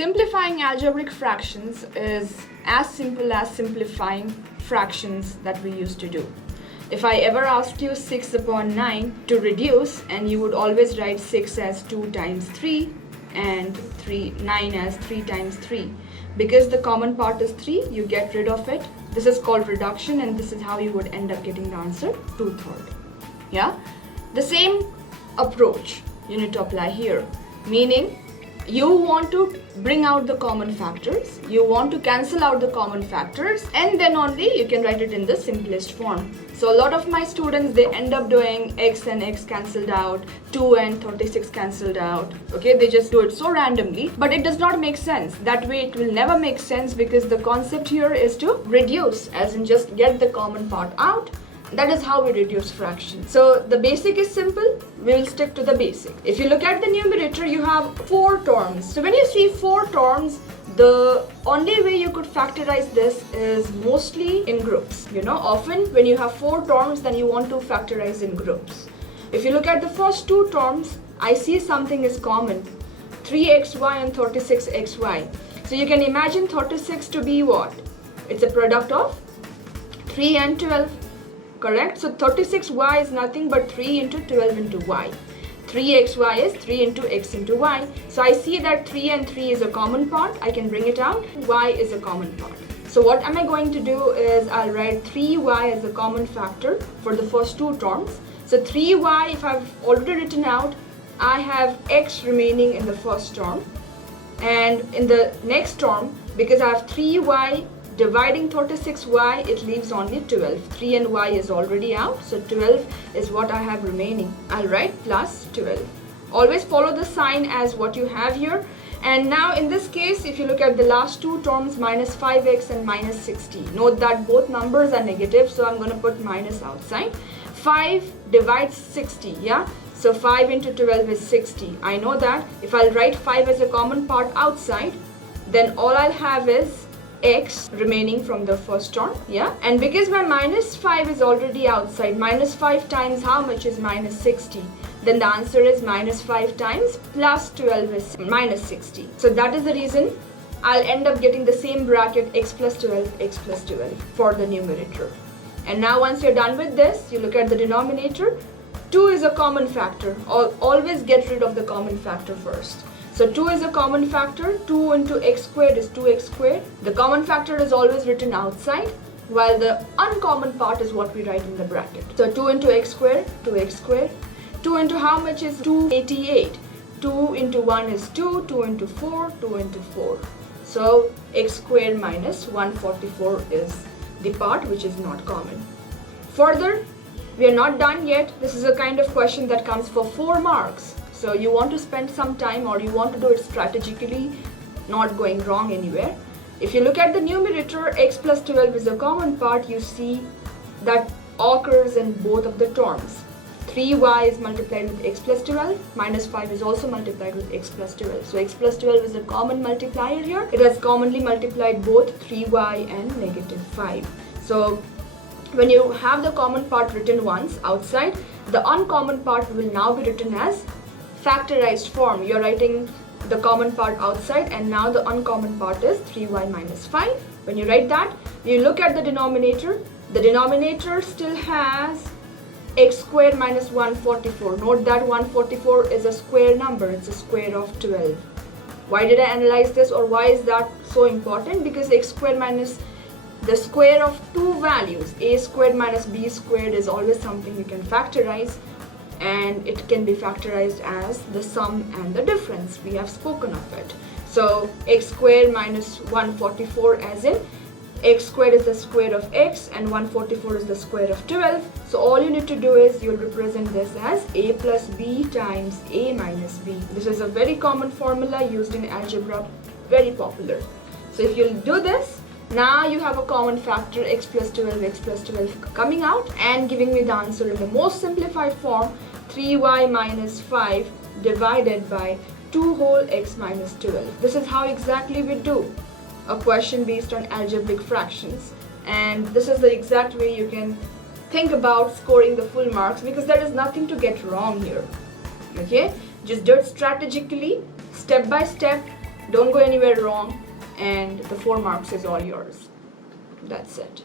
Simplifying algebraic fractions is as simple as simplifying fractions that we used to do. If I ever asked you 6 upon 9 to reduce, and you would always write 6 as 2 times 3 and 9 as 3 times 3. Because the common part is 3, you get rid of it. This is called reduction, and this is how you would end up getting the answer 2/3. Yeah? The same approach you need to apply here, meaning you want to bring out the common factors, you want to cancel out the common factors, and then only you can write it in the simplest form. So a lot of my students, they end up doing x and x cancelled out, 2 and 36 cancelled out. Okay, they just do it so randomly, but it does not make sense. That way it will never make sense, because the concept here is to reduce, as in just get the common part out. That is how we reduce fractions. So the basic is simple. We will stick to the basic. If you look at the numerator, you have 4 terms. So when you see 4 terms, the only way you could factorize this is mostly in groups. You know, often when you have 4 terms, then you want to factorize in groups. If you look at the first 2 terms, I see something is common. 3xy and 36xy. So you can imagine 36 to be what? It's a product of 3 and 12. Correct? So 36y is nothing but 3 into 12 into y. 3xy is 3 into x into y. So I see that 3 and 3 is a common part. I can bring it out. Y is a common part. So what am I going to do is I'll write 3y as a common factor for the first 2 terms. So 3y, if I've already written out, I have x remaining in the first term. And in the next term, because I have 3y dividing 36y, it leaves only 12. 3 and y is already out, so 12 is what I have remaining. I'll write plus 12. Always follow the sign as what you have here. And now in this case, if you look at the last 2 terms, minus 5x and minus 60. Note that both numbers are negative, so I'm going to put minus outside. 5 divides 60, yeah? So 5 into 12 is 60. I know that. If I'll write 5 as a common part outside, then all I'll have is x remaining from the first term, yeah? And because my minus 5 is already outside, minus 5 times how much is minus 60? Then the answer is minus 5 times plus 12 is minus 60. So that is the reason I'll end up getting the same bracket x plus 12, x plus 12 for the numerator. And now once you're done with this, you look at the denominator. 2 is a common factor. Always get rid of the common factor first. So 2 is a common factor. 2 into x squared is 2x squared. The common factor is always written outside, while the uncommon part is what we write in the bracket. So 2 into x squared, 2x squared. 2 into how much is 288? 2 into 1 is 2, 2 into 4, 2 into 4. So x squared minus 144 is the part which is not common. Further, we are not done yet. This is a kind of question that comes for 4 marks. So you want to spend some time, or you want to do it strategically, not going wrong anywhere. If you look at the numerator, x plus 12 is a common part. You see that occurs in both of the terms. 3y is multiplied with x plus 12, minus 5 is also multiplied with x plus 12. So x plus 12 is a common multiplier here. It has commonly multiplied both 3y and negative 5. So when you have the common part written once outside, the uncommon part will now be written as factorized form. You're writing the common part outside, and now the uncommon part is 3y minus 5. When you write that, you look at the denominator. The denominator still has x squared minus 144. Note that 144 is a square number. It's a square of 12. Why did I analyze this, or why is that so important? Because x squared minus the square of 2 values, a squared minus b squared, is always something you can factorize. And it can be factorized as the sum and the difference. We have spoken of it. So x squared minus 144, as in x squared is the square of x and 144 is the square of 12. So all you need to do is you'll represent this as a plus b times a minus b. This is a very common formula used in algebra, very popular. So if you'll do this, now you have a common factor x plus 12 coming out and giving me the answer in the most simplified form, 3y minus 5 divided by 2 whole x minus 12. This is how exactly we do a question based on algebraic fractions, and this is the exact way you can think about scoring the full marks, because there is nothing to get wrong here. Okay, just do it strategically, step by step, Don't go anywhere wrong, and the 4 marks is all yours. That's it.